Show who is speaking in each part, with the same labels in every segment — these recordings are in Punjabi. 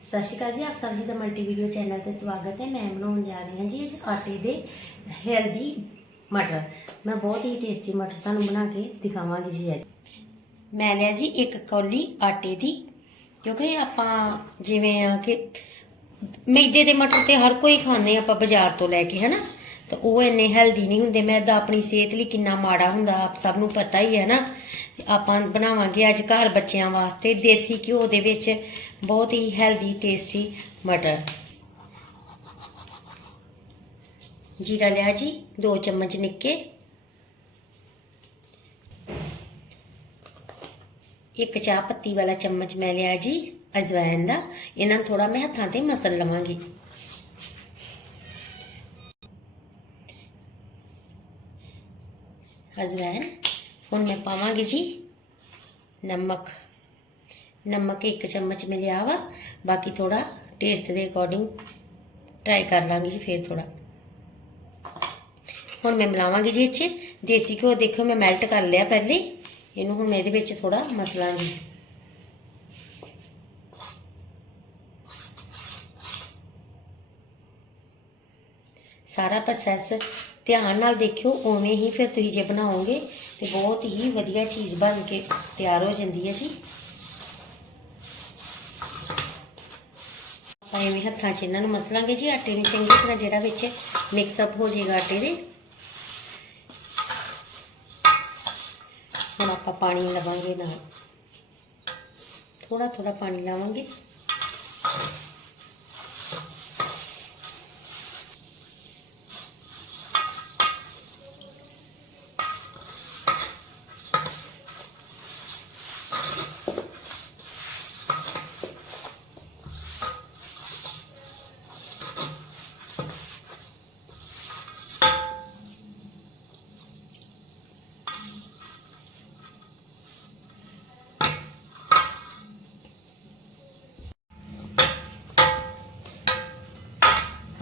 Speaker 1: ਸਤਿ ਸ਼੍ਰੀ ਅਕਾਲ ਜੀ, ਆਪ ਸਭ ਜੀ ਦਾ ਮਲਟੀ ਵੀਡੀਓ ਚੈਨਲ ਤੇ ਸਵਾਗਤ ਹੈ। ਮੈਂ ਬਣਾਉਣ ਜਾ ਰਹੀ ਹਾਂ ਜੀ ਅੱਜ ਆਟੇ ਦੇ ਹੈਲਦੀ ਮਟਰ। ਮੈਂ ਬਹੁਤ ਹੀ ਟੇਸਟੀ ਮਟਰ ਤੁਹਾਨੂੰ ਬਣਾ ਕੇ ਦਿਖਾਵਾਂਗੀ ਜੀ ਅੱਜ। ਮੈਂ ਲਿਆ ਜੀ ਇੱਕ ਕੌਲੀ ਆਟੇ ਦੀ, ਕਿਉਂਕਿ ਆਪਾਂ ਜਿਵੇਂ ਆ ਕਿ ਮੈਦੇ ਦੇ ਮਟਰ ਤੇ ਹਰ ਕੋਈ ਖਾਂਦੇ ਆ, ਆਪਾਂ ਬਾਜ਼ਾਰ ਤੋਂ ਲੈ ਕੇ, ਹਨਾ? ਤਾਂ ਉਹ ਇੰਨੇ ਹੈਲਦੀ ਨਹੀਂ ਹੁੰਦੇ। ਮੈਦਾ ਆਪਣੀ ਸਿਹਤ ਲਈ ਕਿੰਨਾ ਮਾੜਾ ਹੁੰਦਾ, ਆਪ ਸਭ ਨੂੰ ਪਤਾ ਹੀ ਹੈ ਨਾ। ਆਪਾਂ ਬਣਾਵਾਂਗੇ ਅੱਜ ਘਰ ਬੱਚਿਆਂ ਵਾਸਤੇ ਦੇਸੀ ਘਿਓ ਦੇ ਵਿੱਚ ਬਹੁਤ ਹੀ ਹੈਲਦੀ ਟੇਸਟੀ ਮਟਰ ਜੀਰਾ ਲਿਆ ਜੀ 2 ਚਮਚ ਨਿੱਕੇ। ਇੱਕ ਚਾਹ ਪੱਤੀ ਵਾਲਾ ਚਮਚ ਮੈਂ ਲਿਆ ਜੀ ਅਜਵਾਇਨ ਦਾ। ਇਹਨਾਂ ਨੂੰ ਥੋੜਾ ਮੈਂ ਹੱਥਾਂ ਤੇ ਮਸਲ ਲਵਾਂਗੀ। ਅਜਵਾਇਨ ਹੁਣ ਮੈਂ ਪਾਵਾਂਗੀ ਜੀ ਨਮਕ ਨਮਕ ਇੱਕ ਚਮਚ ਮੈਂ ਲਿਆ ਵਾ ਬਾਕੀ ਥੋੜਾ ਟੇਸਟ ਦੇ ਅਕੋਰਡਿੰਗ ਟਰਾਈ ਕਰ ਲਾਂਗੀ ਜੀ ਫਿਰ ਥੋੜਾ ਹੁਣ ਮੈਂ ਮਿਲਾਵਾਂਗੀ ਜੀ ਇਹ 'ਚ ਦੇਸੀ ਘਿਓ ਦੇਖੋ ਮੈਂ ਮੈਲਟ ਕਰ ਲਿਆ ਪਹਿਲੇ ਇਹਨੂੰ ਹੁਣ ਮੈਂ ਇਹਦੇ ਵਿੱਚ ਥੋੜਾ ਮਸਲਾਂਗੀ ਸਾਰਾ ਪ੍ਰੋਸੈਸ ਧਿਆਨ ਨਾਲ ਦੇਖਿਓ, ਉਵੇਂ ਹੀ ਫਿਰ ਤੁਸੀਂ ਜੇ ਬਣਾਓਗੇ ਤੇ ਬਹੁਤ ਹੀ ਵਧੀਆ ਚੀਜ਼ ਬਣ ਕੇ ਤਿਆਰ ਹੋ ਜਾਂਦੀ ਹੈ ਜੀ। ਆਪਾਂ ਐਵੇਂ ਹੱਥਾਂ 'ਚ ਇਹਨਾਂ ਨੂੰ ਮਸਲਾਂਗੇ ਜੀ, ਆਟੇ ਨੂੰ ਚੰਗੀ ਤਰ੍ਹਾਂ ਜਿਹੜਾ ਵਿੱਚ ਮਿਕਸ ਅਪ ਹੋ ਜਾਏਗਾ ਆਟੇ ਦੇ। ਹੁਣ ਆਪਾਂ ਪਾਣੀ ਲਵਾਂਗੇ ਨਾਲ। ਥੋੜਾ ਥੋੜਾ ਪਾਣੀ ਲਾਵਾਂਗੇ।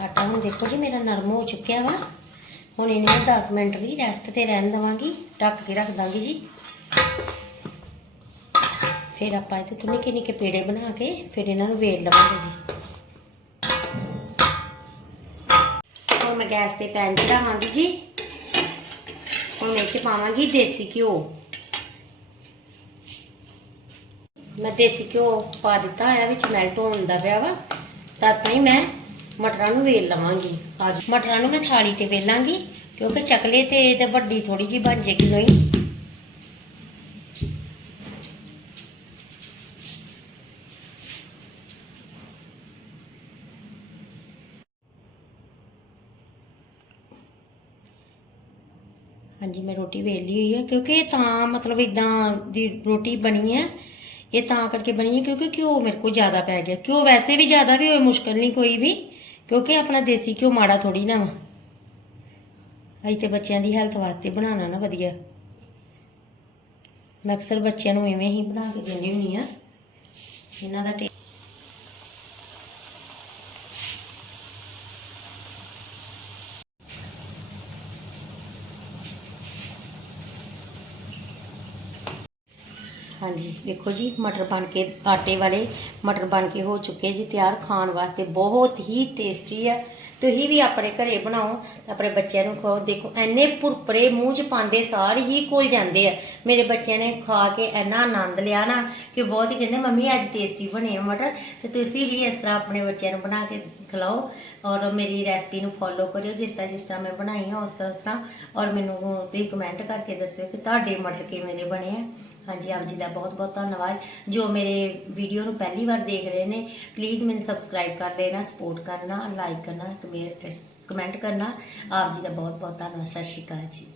Speaker 1: ਆਟਾ ਹੁਣ ਦੇਖੋ ਜੀ, ਮੇਰਾ ਨਰਮ ਹੋ ਚੁੱਕਿਆ ਵਾ। ਹੁਣ ਇਹਨੂੰ ਮੈਂ 10 ਮਿੰਟ ਲਈ ਰੈਸਟ ਤੇ ਰਹਿਣ ਦਵਾਂਗੀ ਢੱਕ ਕੇ ਰੱਖ ਦਾਂਗੀ ਜੀ। ਫਿਰ ਆਪਾਂ ਇਹਦੇ ਤੋਂ ਨਿੱਕੇ ਨਿੱਕੇ ਪੇੜੇ ਬਣਾ ਕੇ ਫਿਰ ਇਹਨਾਂ ਨੂੰ ਵੇਲ ਲਵਾਂਗੇ ਜੀ। ਹੁਣ ਮੈਂ ਗੈਸ ਤੇ ਪੈਨ ਚੜਾਵਾਂਗੀ ਜੀ। ਹੁਣ ਇਹ 'ਚ ਪਾਵਾਂਗੀ ਦੇਸੀ ਘਿਓ। ਮੈਂ ਦੇਸੀ ਘਿਓ ਪਾ ਦਿੱਤਾ ਹੋਇਆ ਵਿੱਚ ਮੈਲਟ ਹੋਣ ਦਾ ਪਿਆ ਵਾ। ਤਦ ਤਾਈਂ ਮੈਂ ਮਟਰਾਂ ਨੂੰ ਵੇਲ ਲਵਾਂਗੀ। ਅੱਜ ਮਟਰਾਂ ਨੂੰ ਮੈਂ ਥਾਲੀ ਤੇ ਵੇਲਾਂਗੀ ਕਿਉਂਕਿ ਚਕਲੇ ਤੇ ਤੇ ਵੱਡੀ ਥੋੜੀ ਜੀ ਬਣ ਜੇਗੀ ਲੋਈ। ਹਾਂਜੀ ਮੈਂ ਰੋਟੀ ਵੇਲ ਲਈ ਹੋਈ ਹੈ ਕਿਉਂਕਿ ਇਹ ਤਾਂ ਮਤਲਬ ਇਦਾਂ ਦੀ ਰੋਟੀ ਬਣੀ ਹੈ। ਇਹ ਤਾਂ ਕਰਕੇ ਬਣੀ ਹੈ ਕਿਉਂਕਿ ਘਿਓ ਮੇਰੇ ਕੋਲ ਜ਼ਿਆਦਾ ਪੈ ਗਿਆ। ਘਿਓ ਵੈਸੇ ਵੀ ਜ਼ਿਆਦਾ ਵੀ ਹੋਏ ਮੁਸ਼ਕਲ ਨਹੀਂ ਕੋਈ ਵੀ। ਕਿਉਂਕਿ ਆਪਣਾ ਦੇਸੀ ਘਿਓ ਮਾੜਾ ਥੋੜੀ ਨਾ ਵਾ। ਅਸੀਂ ਤੇ ਬੱਚਿਆਂ ਦੀ ਹੈਲਥ ਵਾਸਤੇ ਬਣਾਉਣਾ ਨਾ ਵਧੀਆ। ਮੈਂ ਅਕਸਰ ਬੱਚਿਆਂ ਨੂੰ ਇਵੇਂ ਹੀ ਬਣਾ ਕੇ ਦਿੰਦੀ ਹੁੰਦੀ ਆ ਇਹਨਾਂ ਦਾ ਹਾਂਜੀ ਵੇਖੋ ਜੀ, ਮਟਰ ਬਣ ਕੇ ਆਟੇ ਵਾਲੇ ਮਟਰ ਬਣ ਕੇ ਹੋ ਚੁੱਕੇ ਜੀ ਤਿਆਰ ਖਾਣ ਵਾਸਤੇ। ਬਹੁਤ ਹੀ ਟੇਸਟੀ ਹੈ ਤੁਸੀਂ ਵੀ ਆਪਣੇ ਘਰੇ ਬਣਾਓ, ਆਪਣੇ ਬੱਚਿਆਂ ਨੂੰ ਖਵਾਓ। ਦੇਖੋ ਐਨੇ ਭੁਰਪਰੇ ਮੂੰਹ 'ਚ ਪਾਉਂਦੇ ਸਾਰ ਹੀ ਕੋਲ ਜਾਂਦੇ ਆ। ਮੇਰੇ ਬੱਚਿਆਂ ਨੇ ਖਾ ਕੇ ਇੰਨਾ ਆਨੰਦ ਲਿਆ ਨਾ ਕਿ ਬਹੁਤ ਹੀ ਕਹਿੰਦੇ, ਮੰਮੀ, ਅੱਜ ਟੇਸਟੀ ਬਣੇ ਆ ਮਟਰ, ਤੇ ਤੁਸੀਂ ਵੀ ਇਸ ਤਰ੍ਹਾਂ ਆਪਣੇ ਬੱਚਿਆਂ ਨੂੰ ਬਣਾ ਕੇ ਖਿਲਾਓ ਔਰ ਮੇਰੀ ਰੈਸਪੀ ਨੂੰ ਫੋਲੋ ਕਰਿਓ। ਜਿਸ ਤਰ੍ਹਾਂ ਜਿਸ ਤਰ੍ਹਾਂ ਮੈਂ ਬਣਾਈ ਆ, ਉਸ ਤਰ੍ਹਾਂ ਉਸ ਤਰ੍ਹਾਂ। ਔਰ ਮੈਨੂੰ ਤੁਸੀਂ ਕਮੈਂਟ ਕਰਕੇ ਦੱਸਿਓ ਕਿ ਤੁਹਾਡੇ ਮਟਰ ਕਿਵੇਂ ਦੇ ਬਣੇ ਆ। ਹਾਂਜੀ, ਆਪ ਜੀ ਦਾ ਬਹੁਤ ਬਹੁਤ ਧੰਨਵਾਦ। ਜੋ ਮੇਰੇ ਵੀਡੀਓ ਨੂੰ ਪਹਿਲੀ ਵਾਰ ਦੇਖ ਰਹੇ ਨੇ ਪਲੀਜ਼ ਮੈਨੂੰ ਸਬਸਕ੍ਰਾਈਬ ਕਰ ਲੈਣਾ ਸਪੋਰਟ ਕਰਨਾ ਲਾਈਕ ਕਰਨਾ ਕਮੈਂਟ ਕਰਨਾ। ਆਪ ਜੀ ਦਾ ਬਹੁਤ ਬਹੁਤ ਧੰਨਵਾਦ। ਸਤਿ ਸ਼੍ਰੀ ਅਕਾਲ ਜੀ।